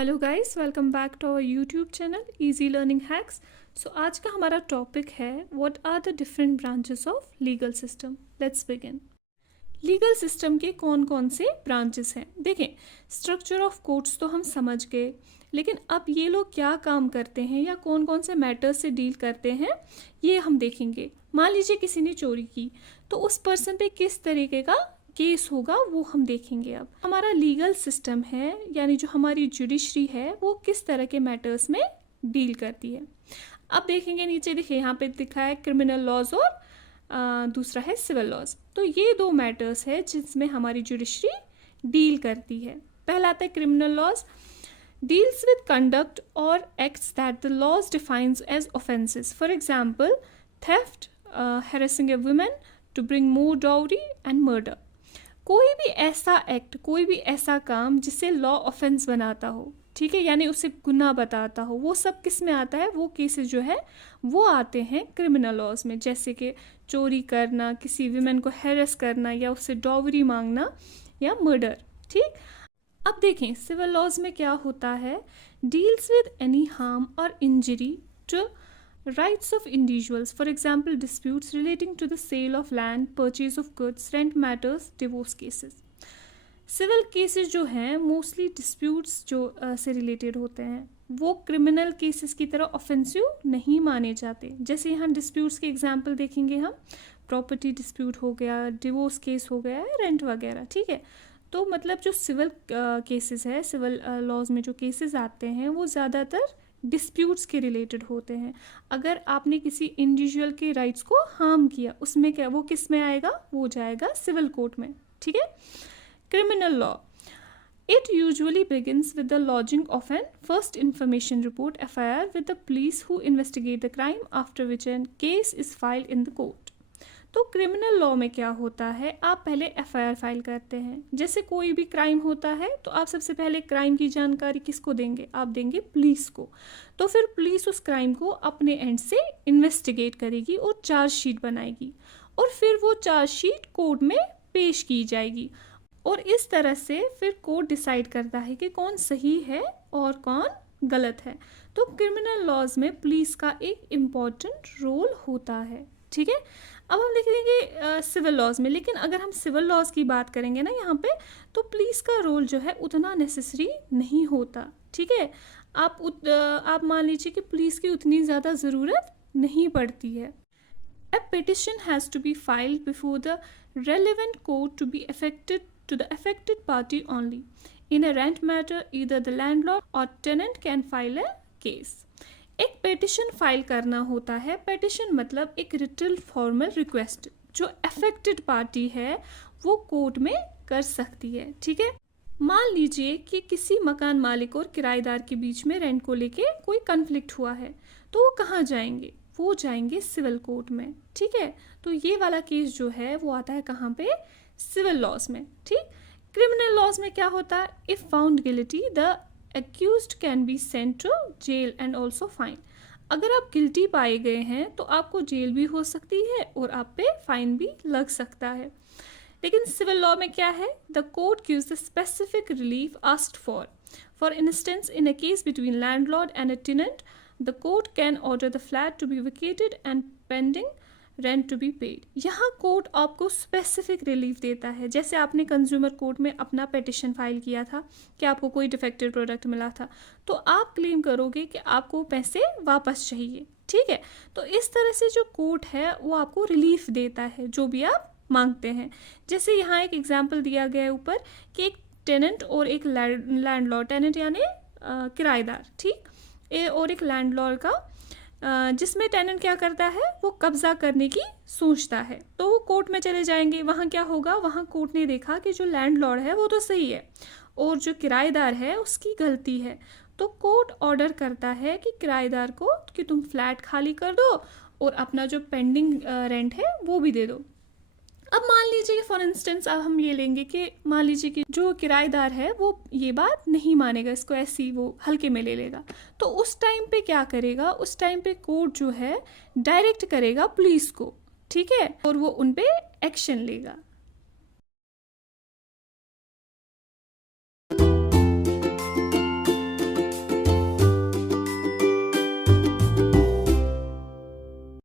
Hello guys, welcome back to our YouTube channel easy learning hacks. So आज का हमारा topic है what are the different branches of legal system. Let's begin. Legal system के कौन कौन से branches हैं? देखें, स्ट्रक्चर ऑफ कोर्ट्स तो हम समझ गए, लेकिन अब ये लोग क्या काम करते हैं या कौन कौन से मैटर्स से डील करते हैं ये हम देखेंगे। मान लीजिए किसी ने चोरी की, तो उस पर्सन पे किस तरीके का केस होगा वो हम देखेंगे। अब हमारा लीगल सिस्टम है, यानी जो हमारी जुडिशरी है, वो किस तरह के मैटर्स में डील करती है। अब देखेंगे नीचे, देखिए यहाँ पे दिखा है क्रिमिनल लॉज और दूसरा है सिविल लॉज। तो ये दो मैटर्स है जिसमें हमारी जुडिशरी डील करती है। पहला आता है criminal laws, deals with conduct or acts that the laws defines as offenses. For example, theft, harassing a woman to bring more dowry and murder. कोई भी ऐसा एक्ट, कोई भी ऐसा काम जिसे लॉ ऑफेंस बनाता हो, ठीक है, यानी उसे गुनाह बताता हो, वो सब किस में आता है? वो केसेस जो है वो आते हैं क्रिमिनल लॉज में। जैसे कि चोरी करना, किसी विमेन को हैरेस करना या उससे डॉवरी मांगना या मर्डर। ठीक, अब देखें सिविल लॉज में क्या होता है। डील्स विद एनी हार्म और injury to rights of individuals, for example disputes relating to the sale of land, purchase of goods, rent matters, divorce cases. Civil cases जो हैं मोस्टली डिस्प्यूट्स जो से related होते हैं, वो क्रिमिनल केसेस की तरह ऑफेंसिव नहीं माने जाते। जैसे यहाँ डिस्प्यूट्स के एग्जाम्पल देखेंगे हम, प्रॉपर्टी डिस्प्यूट हो गया, डिवोर्स केस हो गया, रेंट वगैरह। ठीक है, तो मतलब जो सिविल केसेस है, सिविल लॉज में जो केसेस आते हैं वो ज़्यादातर डिस्प्यूट्स के रिलेटेड होते हैं। अगर आपने किसी इंडिविजुअल के राइट्स को हार्म किया, उसमें क्या, वो किस में आएगा? वो जाएगा सिविल कोर्ट में। ठीक है। Criminal law, it usually begins with the lodging of an first information report FIR with the police who investigate the crime, after which a case is filed in the court. तो criminal law में क्या होता है, आप पहले FIR file करते हैं। जैसे कोई भी क्राइम होता है तो आप सबसे पहले क्राइम की जानकारी किसको देंगे? आप देंगे पुलिस को। तो फिर पुलिस उस क्राइम को अपने एंड से इन्वेस्टिगेट करेगी और चार्जशीट बनाएगी, और फिर वो चार्जशीट कोर्ट में पेश की जाएगी, और इस तरह से फिर कोर्ट डिसाइड करता है कि कौन सही है और कौन गलत है। तो क्रिमिनल लॉज में पुलिस का एक इम्पॉर्टेंट रोल होता है। ठीक है, अब हम देखेंगे सिविल लॉज में। लेकिन अगर हम सिविल लॉज की बात करेंगे ना यहाँ पे, तो पुलिस का रोल जो है उतना नेसेसरी नहीं होता। ठीक है, आप मान लीजिए कि पुलिस की उतनी ज़्यादा ज़रूरत नहीं पड़ती है। A petition has to be filed before the relevant court to be affected to the affected party only. In a rent matter, either the landlord or tenant can file a case. एक petition file करना होता है। Petition मतलब एक written formal request जो affected party है वो court में कर सकती है। ठीक है, मान लीजिए कि किसी मकान मालिक और किराएदार के बीच में रेंट को लेके कोई कन्फ्लिक्ट हुआ है, तो वो कहाँ जाएंगे? वो जाएंगे सिविल कोर्ट में। ठीक है, तो ये वाला केस जो है वो आता है कहाँ पे? सिविल लॉज में। ठीक, क्रिमिनल लॉज में क्या होता है? If found guilty the accused can be sent to jail and also fine. अगर आप गिल्टी पाए गए हैं तो आपको जेल भी हो सकती है और आप पे फाइन भी लग सकता है। लेकिन सिविल लॉ में क्या है? The court gives the specific relief asked for. For instance, in a case between landlord and a tenant, the court can order the flat to be vacated and pending rent to be paid. यहाँ court आपको specific relief देता है। जैसे आपने consumer court में अपना petition file किया था कि आपको कोई डिफेक्टेड प्रोडक्ट मिला था, तो आप क्लेम करोगे कि आपको पैसे वापस चाहिए। ठीक है, तो इस तरह से जो कोर्ट है वो आपको रिलीफ देता है जो भी आप मांगते हैं। जैसे यहाँ एक एग्जाम्पल दिया गया है ऊपर कि एक टेनेंट और एक लैंडलॉर्ड, टेनेंट यानी किराएदार, ठीक, और एक लैंडलॉर्ड का, जिसमें टेनेंट क्या करता है? वो कब्जा करने की सोचता है। तो वो कोर्ट में चले जाएंगे। वहाँ क्या होगा? वहाँ कोर्ट ने देखा कि जो लैंडलॉर्ड है वो तो सही है और जो किराएदार है उसकी गलती है। तो कोर्ट ऑर्डर करता है कि किराएदार को कि तुम फ्लैट खाली कर दो और अपना जो पेंडिंग रेंट है वो भी दे दो। अब मान लीजिए कि फॉर इंस्टेंस अब हम ये लेंगे कि मान लीजिए कि जो किराएदार है वो ये बात नहीं मानेगा, इसको ऐसी वो हल्के में ले लेगा। तो उस टाइम पे क्या करेगा? उस टाइम पे कोर्ट जो है डायरेक्ट करेगा पुलिस को। ठीक है, और वो उन पे एक्शन लेगा।